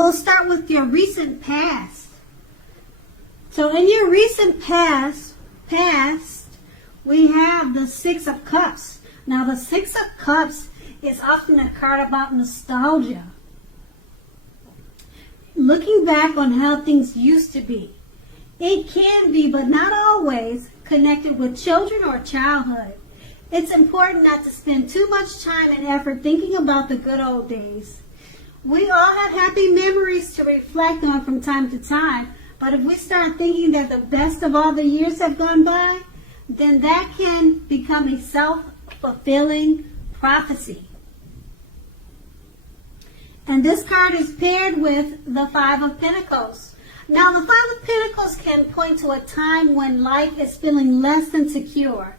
We'll start with your recent past. So in your recent past, we have the Six of Cups. Now the Six of Cups is often a card about nostalgia. Looking back on how things used to be. It can be, but not always, connected with children or childhood. It's important not to spend too much time and effort thinking about the good old days. We all have happy memories to reflect on from time to time, but if we start thinking that the best of all the years have gone by, then that can become a self-fulfilling prophecy. And this card is paired with the Five of Pentacles. Now, the Five of Pentacles can point to a time when life is feeling less than secure.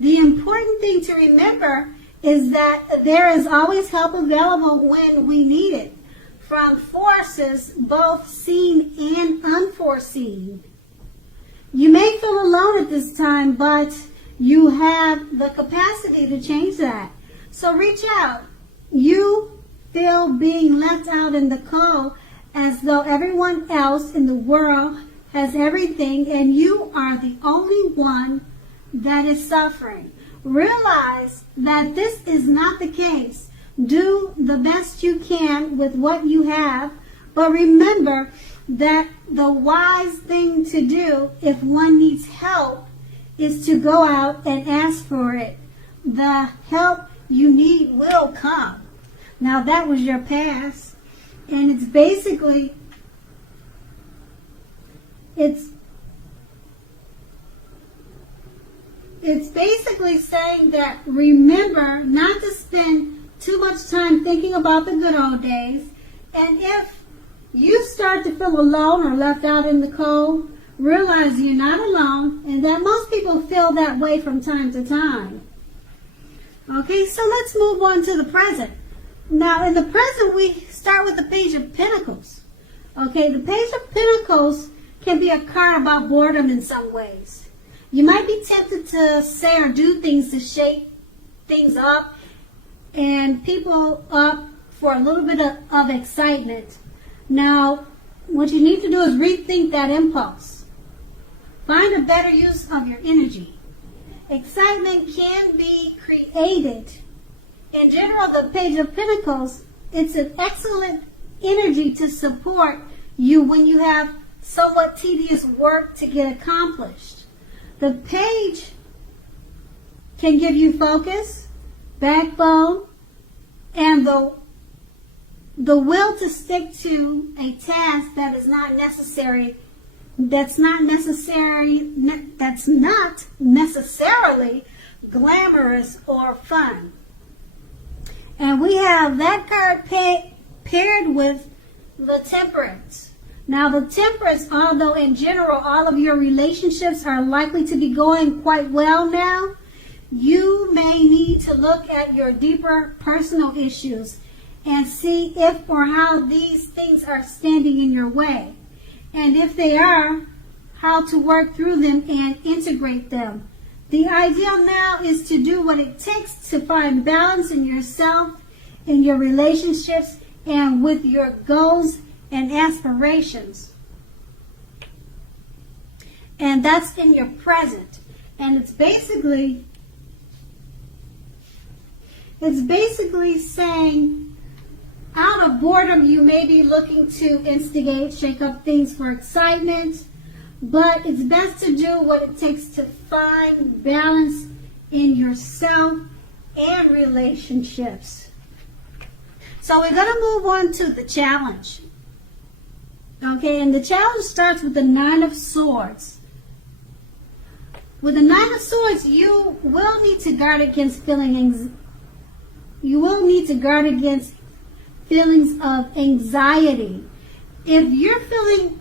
The important thing to remember is that there is always help available when we need it, from forces both seen and unforeseen. You may feel alone at this time, but you have the capacity to change that. So reach out. You feel being left out in the cold as though everyone else in the world has everything and you are the only one that is suffering. Realize that this is not the case. Do the best you can with what you have, but remember that the wise thing to do if one needs help is to go out and ask for it. The help you need will come. Now that was your past, and it's basically saying that remember not to spend too much time thinking about the good old days. And if you start to feel alone or left out in the cold, realize you're not alone and that most people feel that way from time to time. Okay, so let's move on to the present. Now, in the present, we start with the Page of Pentacles. Okay, the Page of Pentacles can be a card about boredom in some ways. You might be tempted to say or do things to shake things up and people up for a little bit of excitement. Now, what you need to do is rethink that impulse. Find a better use of your energy. Excitement can be created. In general, the Page of Pentacles, it's an excellent energy to support you when you have somewhat tedious work to get accomplished. The page can give you focus, backbone, and the will to stick to a task that's not necessarily glamorous or fun. And we have that card paired with the Temperance. Now the Temperance, although in general all of your relationships are likely to be going quite well now, you may need to look at your deeper personal issues and see if or how these things are standing in your way. And if they are, how to work through them and integrate them. The ideal now is to do what it takes to find balance in yourself, in your relationships, and with your goals and aspirations. And that's in your present. And it's basically saying, out of boredom, you may be looking to instigate, shake up things for excitement, but it's best to do what it takes to find balance in yourself and relationships. So we're going to move on to the challenge. Okay, and the challenge starts with the Nine of Swords. With the Nine of Swords, you will need to guard against feelings of anxiety. If you're feeling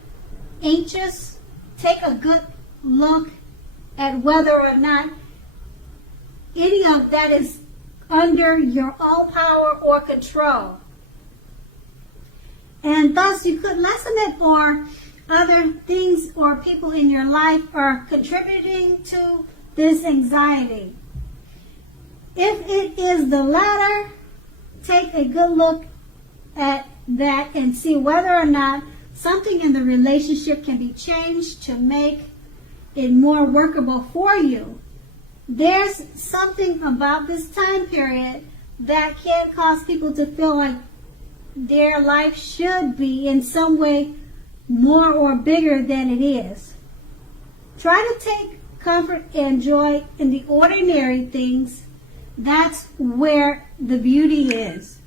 anxious, take a good look at whether or not any of that is under your own power or control. And thus you could lessen it, or other things or people in your life are contributing to this anxiety. If it is the latter, take a good look at that and see whether or not something in the relationship can be changed to make it more workable for you. There's something about this time period that can cause people to feel like their life should be in some way more or bigger than it is. Try to take comfort and joy in the ordinary things. That's where the beauty is.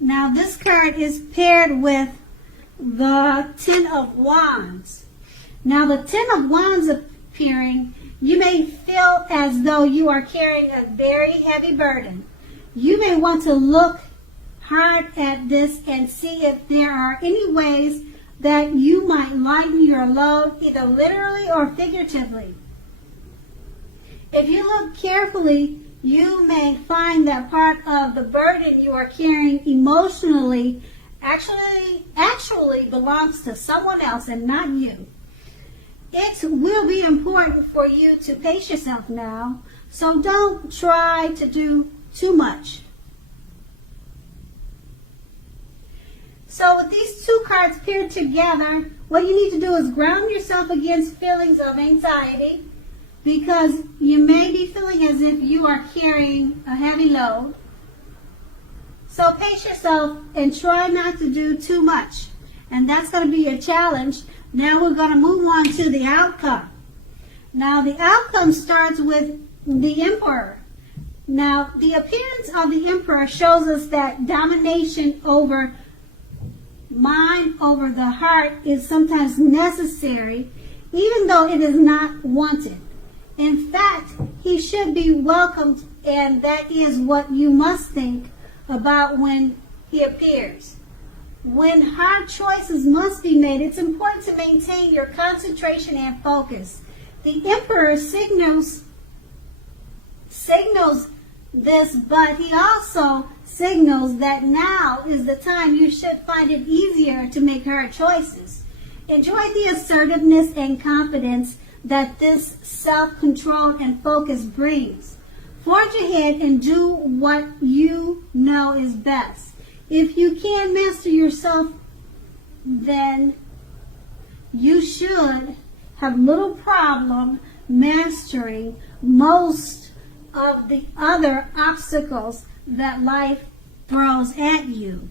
Now this card is paired with the Ten of Wands. Now the Ten of Wands appearing, you may feel as though you are carrying a very heavy burden. You may want to look hard at this and see if there are any ways that you might lighten your load, either literally or figuratively. If you look carefully, you may find that part of the burden you are carrying emotionally actually belongs to someone else and not you. It will be important for you to pace yourself now, so don't try to do too much. So with these two cards paired together, what you need to do is ground yourself against feelings of anxiety, because you may be feeling as if you are carrying a heavy load. So pace yourself and try not to do too much. And that's going to be your challenge. Now we're going to move on to the outcome. Now the outcome starts with the Emperor. Now the appearance of the Emperor shows us that domination over mind, over the heart, is sometimes necessary, even though it is not wanted. In fact, he should be welcomed, and that is what you must think about when he appears. When hard choices must be made, it's important to maintain your concentration and focus. The Emperor signals this, but he also signals that now is the time you should find it easier to make hard choices. Enjoy the assertiveness and confidence that this self-control and focus brings. Forge ahead and do what you know is best. If you can master yourself, then you should have little problem mastering most of the other obstacles that life throws at you.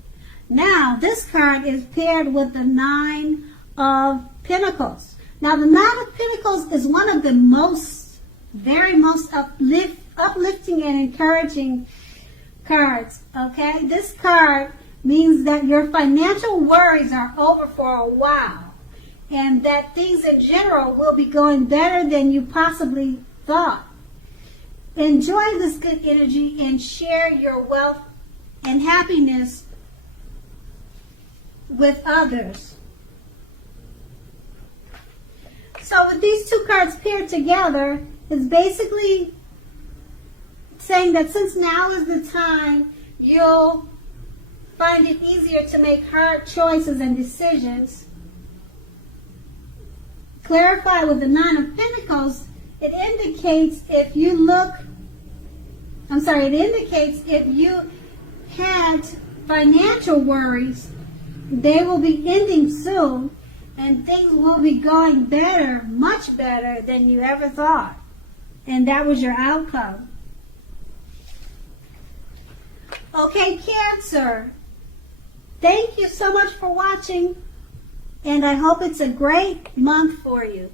Now, this card is paired with the Nine of Pentacles. Now, the Nine of Pentacles is one of the very most uplifting and encouraging cards, okay? This card means that your financial worries are over for a while, and that things in general will be going better than you possibly thought. Enjoy this good energy and share your wealth and happiness with others. So with these two cards paired together, it's basically saying that since now is the time, you'll find it easier to make hard choices and decisions. Clarify with the Nine of Pentacles, it indicates if you had financial worries, they will be ending soon, and things will be going better, much better than you ever thought. And that was your outcome. Okay, Cancer. Thank you so much for watching, and I hope it's a great month for you.